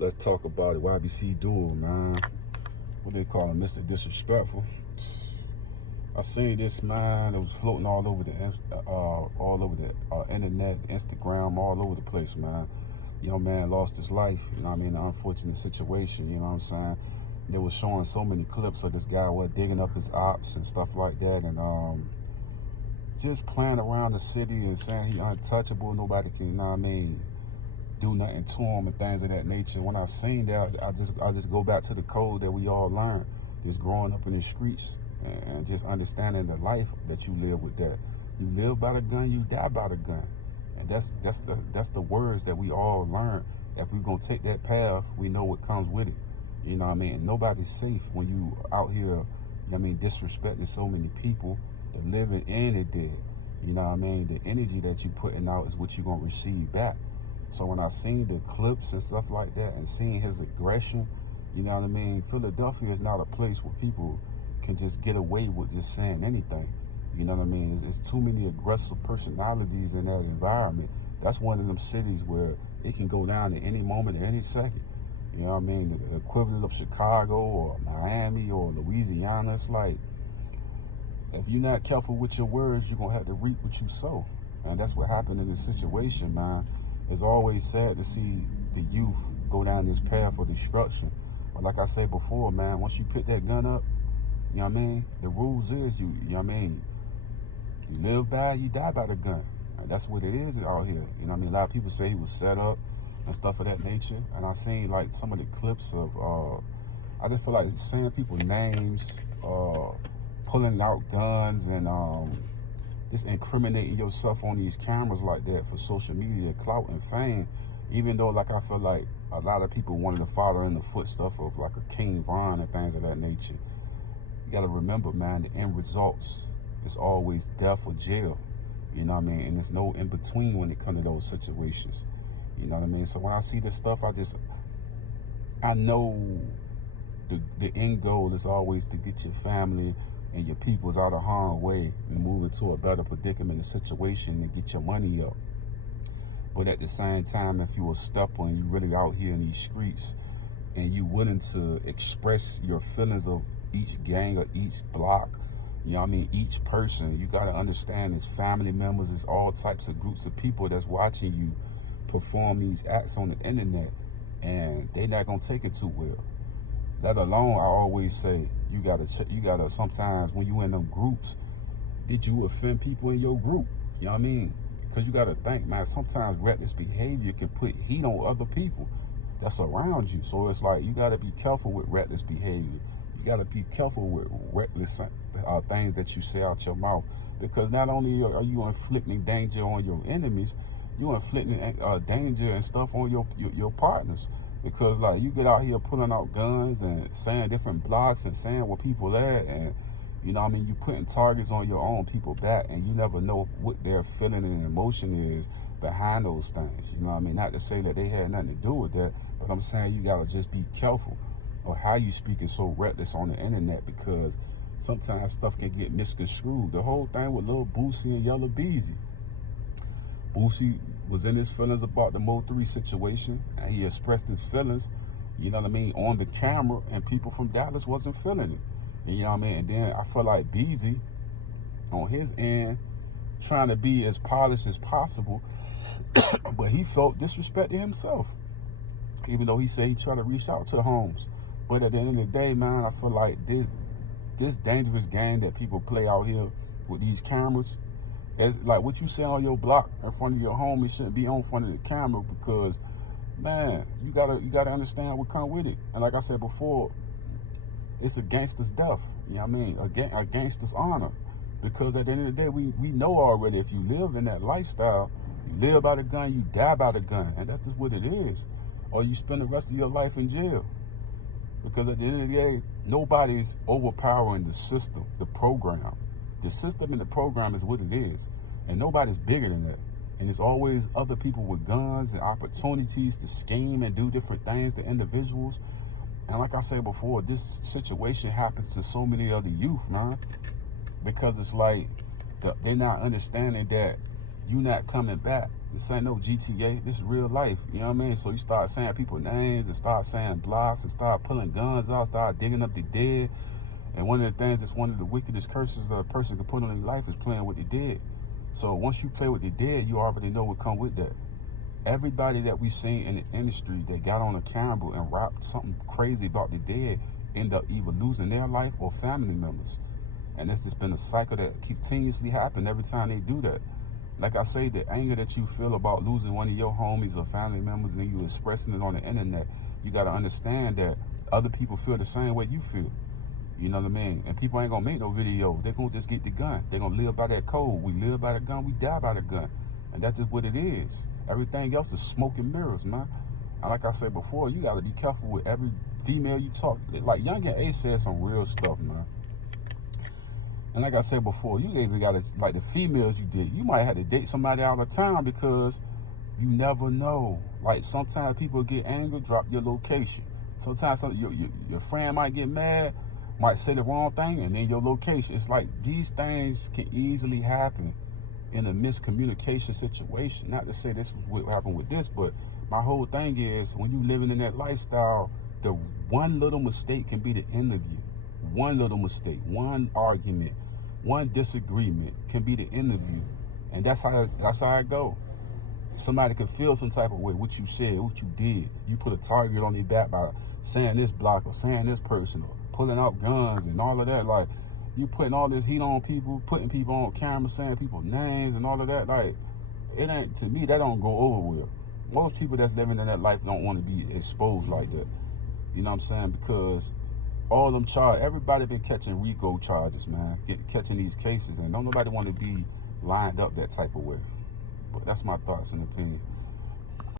Let's talk about it. YBC Dul, man. What they call him, Mr. Disrespectful. I seen this, man. It was floating all over the internet, Instagram, all over the place, man. Young man lost his life. You know what I mean? An unfortunate situation. You know what I'm saying? They were showing so many clips of this guy digging up his ops and stuff like that, and just playing around the city and saying he untouchable. Nobody can, you know what I mean, do nothing to him and things of that nature. When I seen that, I just go back to the code that we all learned, just growing up in the streets and just understanding the life that you live with that. You live by the gun, you die by the gun. And that's the words that we all learn. If we're gonna take that path, we know what comes with it. You know what I mean? And nobody's safe when you out here, you know what I mean, disrespecting so many people, the living and the dead. You know what I mean? The energy that you putting out is what you're gonna receive back. So when I seen the clips and stuff like that and seeing his aggression, you know what I mean? Philadelphia is not a place where people can just get away with just saying anything. You know what I mean? It's too many aggressive personalities in that environment. That's one of them cities where it can go down at any moment, at any second. You know what I mean? The equivalent of Chicago or Miami or Louisiana. It's like, if you're not careful with your words, you're going to have to reap what you sow. And that's what happened in this situation, man. It's always sad to see the youth go down this path of destruction. But like I said before, man, once you pick that gun up, you know what I mean? The rules is, you know what I mean? You live by it, you die by the gun. And that's what it is out here. You know what I mean? A lot of people say he was set up and stuff of that nature. And I seen like some of the clips of, I just feel like saying people's names, pulling out guns and just incriminating yourself on these cameras like that for social media clout and fame. Even though, like, I feel like a lot of people wanted to follow in the footsteps of like a King Von and things of that nature. You got to remember, man, the end results is always death or jail. You know what I mean? And there's no in between when it comes to those situations. You know what I mean? So when I see this stuff, I know the end goal is always to get your family and your peoples out of harm's way and move into a better predicament and situation and get your money up. But at the same time, if you a stepper and you really out here in these streets and you willing to express your feelings of each gang or each block, you know what I mean, each person, you got to understand it's family members, it's all types of groups of people that's watching you perform these acts on the internet, and they not going to take it too well. Let alone, I always say, you gotta sometimes when you in them groups, did you offend people in your group? You know what I mean? Because you gotta think, man, sometimes reckless behavior can put heat on other people that's around you. So it's like, you gotta be careful with reckless behavior. You gotta be careful with reckless things that you say out your mouth. Because not only are you inflicting danger on your enemies, you're inflicting danger and stuff on your partners. Because like you get out here pulling out guns and saying different blocks and saying where people at, and you know what I mean, you putting targets on your own people back, and you never know what their feeling and emotion is behind those things. You know what I mean? Not to say that they had nothing to do with that, but I'm saying you gotta just be careful of how you speaking so reckless on the internet, because sometimes stuff can get misconstrued. The whole thing with Lil Boosie and Yellow Beezy. Boosie was in his feelings about the Mo 3 situation, and he expressed his feelings, you know what I mean, on the camera, and people from Dallas wasn't feeling it. And, you know what I mean? And then I feel like Beezy, on his end, trying to be as polished as possible, but he felt disrespected himself, even though he said he tried to reach out to Holmes. But at the end of the day, man, I feel like this dangerous game that people play out here with these cameras, as like what you say on your block in front of your home, it shouldn't be on front of the camera, because man, you gotta understand what come with it. And like I said before, it's a gangster's death. You know what I mean? A gangster's honor. Because at the end of the day, we know already, if you live in that lifestyle, you live by the gun, you die by the gun, and that's just what it is. Or you spend the rest of your life in jail. Because at the end of the day, nobody's overpowering the system, the program. The system and the program is what it is, and nobody's bigger than that. And it's always other people with guns and opportunities to scheme and do different things to individuals. And like I said before, this situation happens to so many other youth, man, because it's like they're not understanding that You not coming back. This ain't no GTA. This is real life. You know what I mean? So you start saying people's names and start saying blocks and start pulling guns out, start digging up the dead. And one of the things that's one of the wickedest curses that a person can put on their life is playing with the dead. So once you play with the dead, you already know what come with that. Everybody that we seen in the industry that got on a camera and rapped something crazy about the dead end up either losing their life or family members. And it's just been a cycle that continuously happen every time they do that. Like I say, the anger that you feel about losing one of your homies or family members and you expressing it on the internet, you got to understand that other people feel the same way you feel. You know what I mean? And people ain't gonna make no video. They're gonna just get the gun. They're gonna live by that code. We live by the gun, we die by the gun. And that's just what it is. Everything else is smoke and mirrors, man. And like I said before, you gotta be careful with every female you talk. Like Young and A said some real stuff, man. And like I said before, you even gotta, like the females you did, you might have to date somebody all the time because you never know. Like sometimes people get angry, drop your location. Sometimes your friend might get mad, might say the wrong thing, and then your location. It's like these things can easily happen in a miscommunication situation. Not to say this was what happened with this, but my whole thing is when you living in that lifestyle, the one little mistake can be the end of you. One little mistake, one argument, one disagreement can be the end of you. And that's how it go. Somebody could feel some type of way, what you said, what you did. You put a target on their back by saying this block or saying this person or pulling out guns and all of that. Like, you putting all this heat on people, putting people on camera, saying people's names and all of that. Like, it ain't, to me, that don't go over well. Most people that's living in that life don't want to be exposed like that. You know what I'm saying? Because all them charges, everybody been catching RICO charges, man, catching these cases, and don't nobody want to be lined up that type of way. But that's my thoughts and opinion.